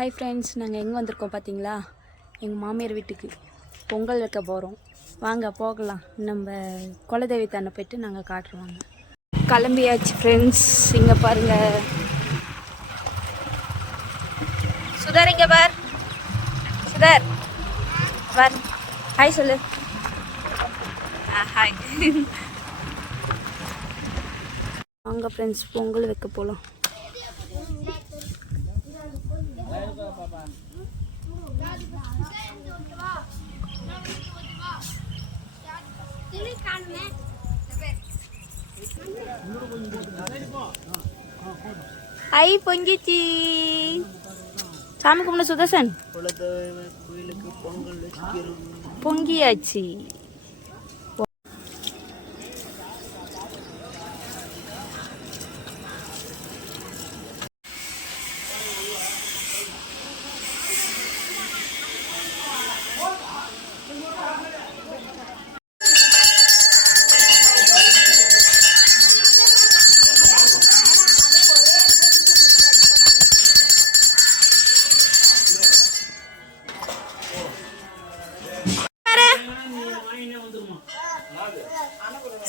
Hi friends நாங்கள் எங்கே வந்திருக்கோம் பார்த்தீங்களா எங்கள் மாமியார் வீட்டுக்கு. பொங்கல் வைக்க போகிறோம் வாங்க போகலாம். நம்ம குலதெய்வத்தான போயிட்டு நாங்கள் காட்டுறோம் கிளம்பியாச்சு ஃப்ரெண்ட்ஸ் இங்கே பாருங்கள் சுதர் இங்கே பார். சுதர் பார். ஹாய் சொல்லு. ஹாய் வாங்க ஃப்ரெண்ட்ஸ் பொங்கல் வைக்க போகலாம் ஐ பொங்கிச்சி. சாமி கும்பிட சுதர்சன்? பொங்கியாச்சு.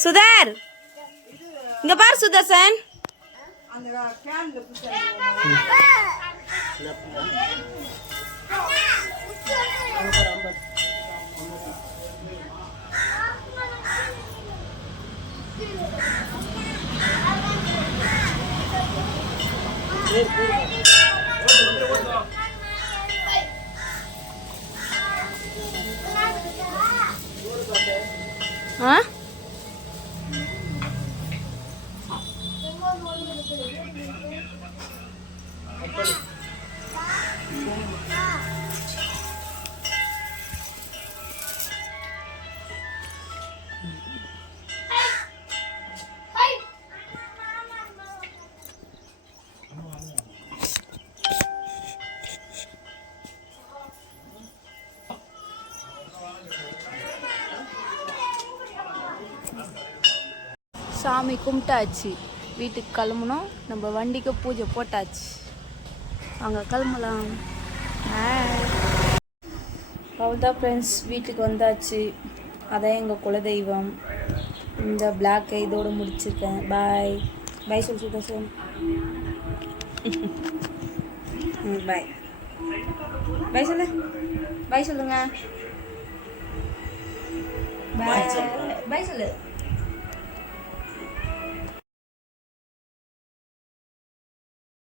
சுதர் இங்க பாரு சுதர்சன் ஆ சாமி கும்பிட்டாச்சு. வீட்டுக்கு கிளம்புனோம். நம்ம வண்டிக்கு பூஜை போட்டாச்சு. அங்கே கிளம்பலாம். அவ்வளோதான் ஃப்ரெண்ட்ஸ் வீட்டுக்கு வந்தாச்சு. அதான் எங்கள் குலதெய்வம். இந்த பிளாக்கை இதோட முடிச்சிருக்கேன். பாய் பாய் சொல் சுதா ம் பாய் பாய் சொல்லு. பாய் சொல்லுங்க. பாய் பாய் சொல்லு